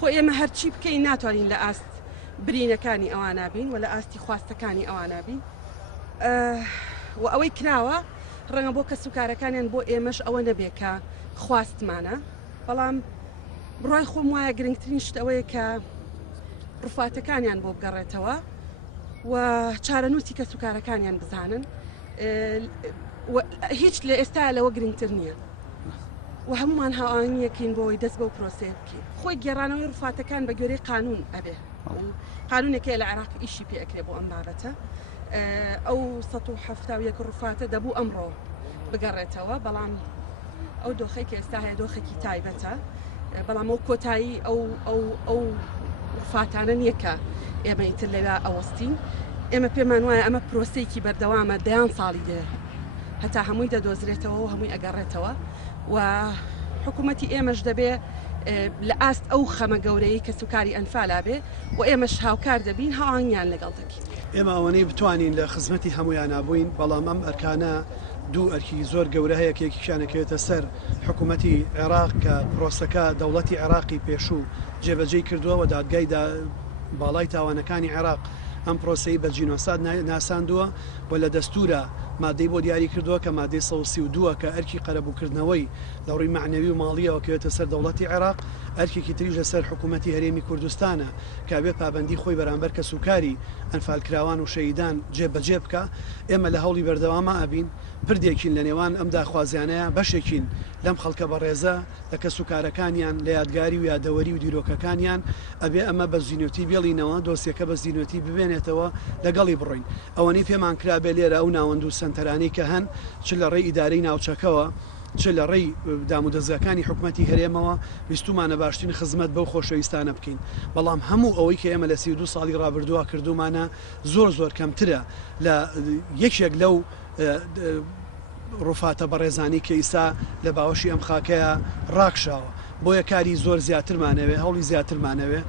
خۆ ئێمە هەرچی بکەین ناتوانین لە ئاست برینەکانی ئەوان بین و لە ئاستی خواستەکانی ئەوان بین و ئەوەی کراوە ڕەنگە بۆ کەس و کارەکانیان بۆ ئێمەش ئەوە نەبێ کە خواستمانە بەڵام بڕای خۆم وایە گرنگترین شت ئەوەیە کە ڕفاتەکانیان بۆ بگەڕێتەوە و چارەنووسی کەس و کارەکانیان بزانن هیچ لە ئێستا لەوە گرنگتر نییە و هەمومان هاوانیەکەین بۆی دەست بەو پرۆسەیە بکەین خۆی گێڕانەوەی ڕفاتەکان بە گوێرەی قانون ئەبێ قانونێکە لە عێراق ئیشی پێ ئەکرێ بۆ ئەم بابەتە ئەو 171 ڕفاتە دەبوو ئەمڕۆ بگەڕێتەوە بەڵام ئەو دۆخەی کە ئێستا هەیە دۆخێکی تایبەتە بەڵام ئەو کۆتایی ئەو ڕفاتانە نییە کە ئێمە ئیتر لەوێ ئەوەستین ئێمە پێمان وایە ئەمە پرۆسەیەکی بەردەوامە دەیان ساڵی دێ هەتا هەمووی دەدۆزرێتەوە و هەمووی ئەگەڕێتەوە و حکوومەتی ئێمەش دەبێ لە ئاست ئەو خەمە گەورەی کە سوکاری ئەنفالا بێ و ئێمەش هاوکار دەبین هاوانیان لەگەڵ دەکەین ئێمە ئەوەنەی بتوانین لە خزمەتی هەمویان نابووین بەڵام ئەم ئەرکانە دوو ئەرکی زۆر گەورە هەیە کە یەکیشانەکەوێتە سەر حکوومەتی عێراق کە پرۆسەکە دەوڵەتی عێراقی پێشوو جێبەجێ کردووە و دادگای باڵای تاوانەکانی عێراق ئەم پرۆسەی بە جینۆساد ناساندووە و لە دەستورە مادەی بۆ دیاری کردووە کە مادەی 132 کە ئەرکی قەرەبووکردنەوەی لە ڕووی معنەوی و ماڵیەوە کەوێتە سەر دەوڵەتی عێراق ئەرکێکی تریش لەسەر حکوومەتی هەرێمی کوردستانە کە بێ پابەندی خۆی بەرامبەر کە سوکاری ئەنفالکراوان و شەیدان جێبەجێ بکە ئێمە لە هەوڵی بەردەوامە ئەبین پردێکین لە نێوان ئەم داخوازیانەیە بەشێکین لەم خەڵکە بەڕێزە لە کەس و کارەکانیان لە یادگاری و یادەوەری و دیرۆکەکانیان ئەبێ ئەمە بە زیینەتی بێڵینەوە دۆسیەکە بە زیینەتی ببێنێتەوە لەگەڵی بڕۆین ئەوەنی پێمان کرابێ لێرە ئەو ناوەند و سنتەرانی کە هەن چ لە ڕێی ئیدارەی ناوچەکەوە چ لە ڕێی دامودەزەکانی حکوومەتی هەرێمەوە ویستومانە باشترین خزمەت بەو خۆشەویستانە بکەین بەڵام هەموو ئەوەی کە ئێمە لە 32 ساڵی ڕابردووە کردومانە زۆر کەمترە لە یەکێک لەو ڕفاتە بەڕێزانی کە ئیسا لە باوەشی ئەم خاکەیە ڕاکشاوە بۆیە کاری زۆر زیاترمانەوێ هەوڵی زیاترمانەوێ